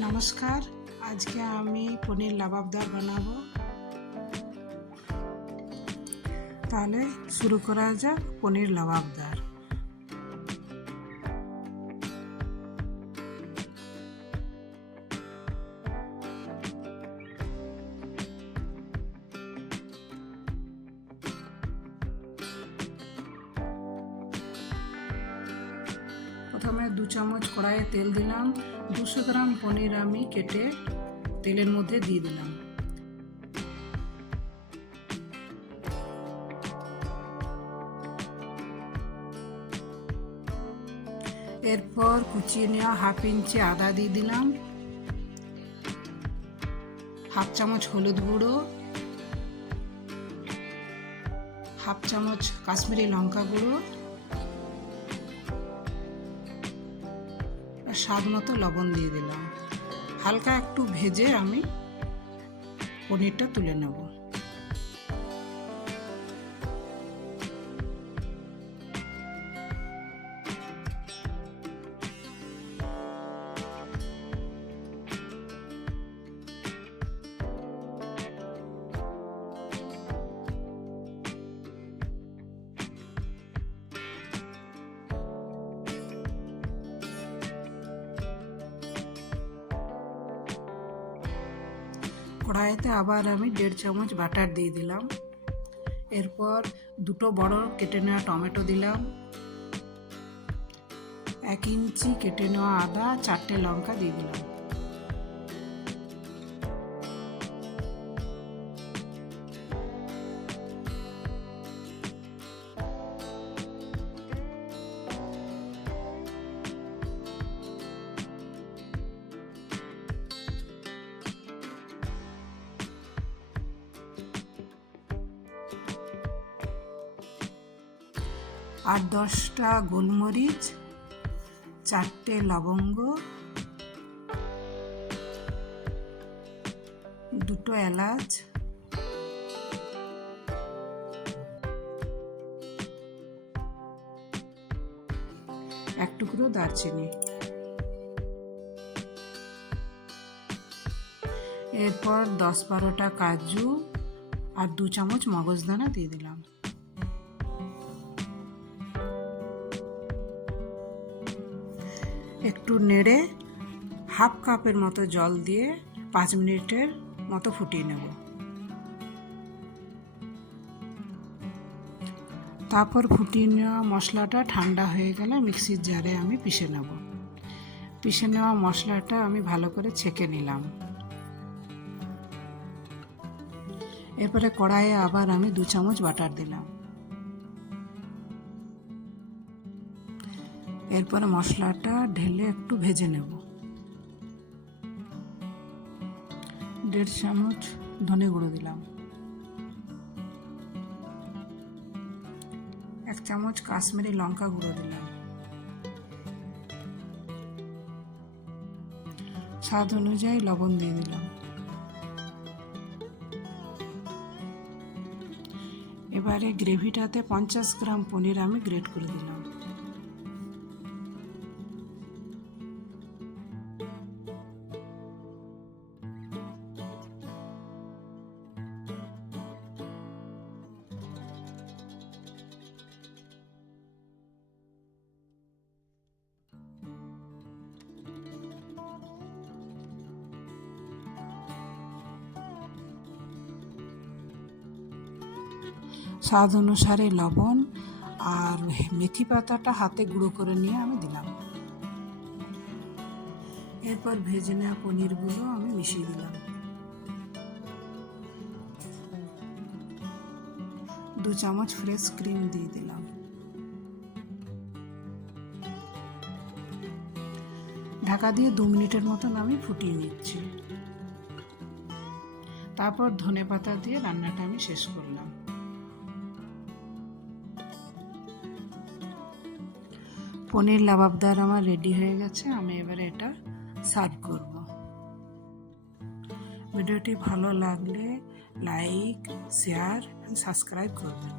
নমস্কার, আজকে আমি পনির লাবাবদার বানাবো। তাহলে শুরু করা যাক পনির লাবাবদার। প্রথমে 2 চামচ কড়াইয়ে তেল দিলাম। 200 গ্রাম পনির আমি কেটে তেলের মধ্যে দিয়ে দিলাম। এরপর কুচিয়ে নেওয়া 1/2 ইঞ্চি আদা দিয়ে দিলাম, 1/2 চামচ হলুদ গুঁড়ো, 1/2 চামচ কাশ্মীরি লঙ্কা গুঁড়ো, স্বাদ মতো লবণ দিয়ে দিলাম। হালকা একটু ভেজে আমি পনিরটা তুলে নেব। কড়াইতে আবার আমি 1.5 চামচ বাটার দিয়ে দিলাম। এরপর 2 বড় কেটে নেওয়া টমেটো দিলাম, 1 ইঞ্চি কেটে নেওয়া আদা, 4টে লঙ্কা দিয়ে দিলাম। আর 10টা গোলমরিচ, 4টে লবঙ্গ, 2 এলাচ, 1 টুকরো দারচিনি। এরপর 10-12টা কাজু আর 2 চামচ মগজদানা দিয়ে দিলাম। একটু নেড়ে 1/2 কাপের মতো জল দিয়ে 5 মিনিটের মতো ফুটিয়ে নেব। তারপর ফুটিয়ে নেওয়া মশলাটা ঠান্ডা হয়ে গেলে মিক্সির জারে আমি পিষে নেব। পিষে নেওয়া মশলাটা আমি ভালো করে ছেঁকে নিলাম। এরপরে কড়াইয়ে আবার আমি 2 চামচ বাটার দিলাম। এরপরে মশলাটা ঢেলে একটু ভেজে নেব। 1.5 চামচ ধনে গুঁড়ো দিলাম, 1 চামচ কাশ্মীরি লঙ্কা গুঁড়ো দিলাম, স্বাদ অনুযায়ী লবণ দিয়ে দিলাম। এবারে গ্রেভিটাতে 50 গ্রাম পনির আমি গ্রেট করে দিলাম। স্বাদ অনুসারে লবণ আর মেথি পাতাটা হাতে গুঁড়ো করে নিয়ে আমি দিলাম। এরপর ভেজে নেওয়া পনিরগুলো আমি মিশিয়ে দিলাম। 2 চামচ ফ্রেশ ক্রিম দিয়ে দিলাম। ঢাকা দিয়ে 2 মিনিটের মতন আমি ফুটিয়ে নিচ্ছি। তারপর ধনেপাতা দিয়ে রান্নাটা আমি শেষ করলাম। পনির লাবাবদার আমার রেডি হয়ে গেছে। আমি এবারে এটা সার্ভ করব। ভিডিওটি ভালো লাগলে লাইক, শেয়ার, সাবস্ক্রাইব করবেন।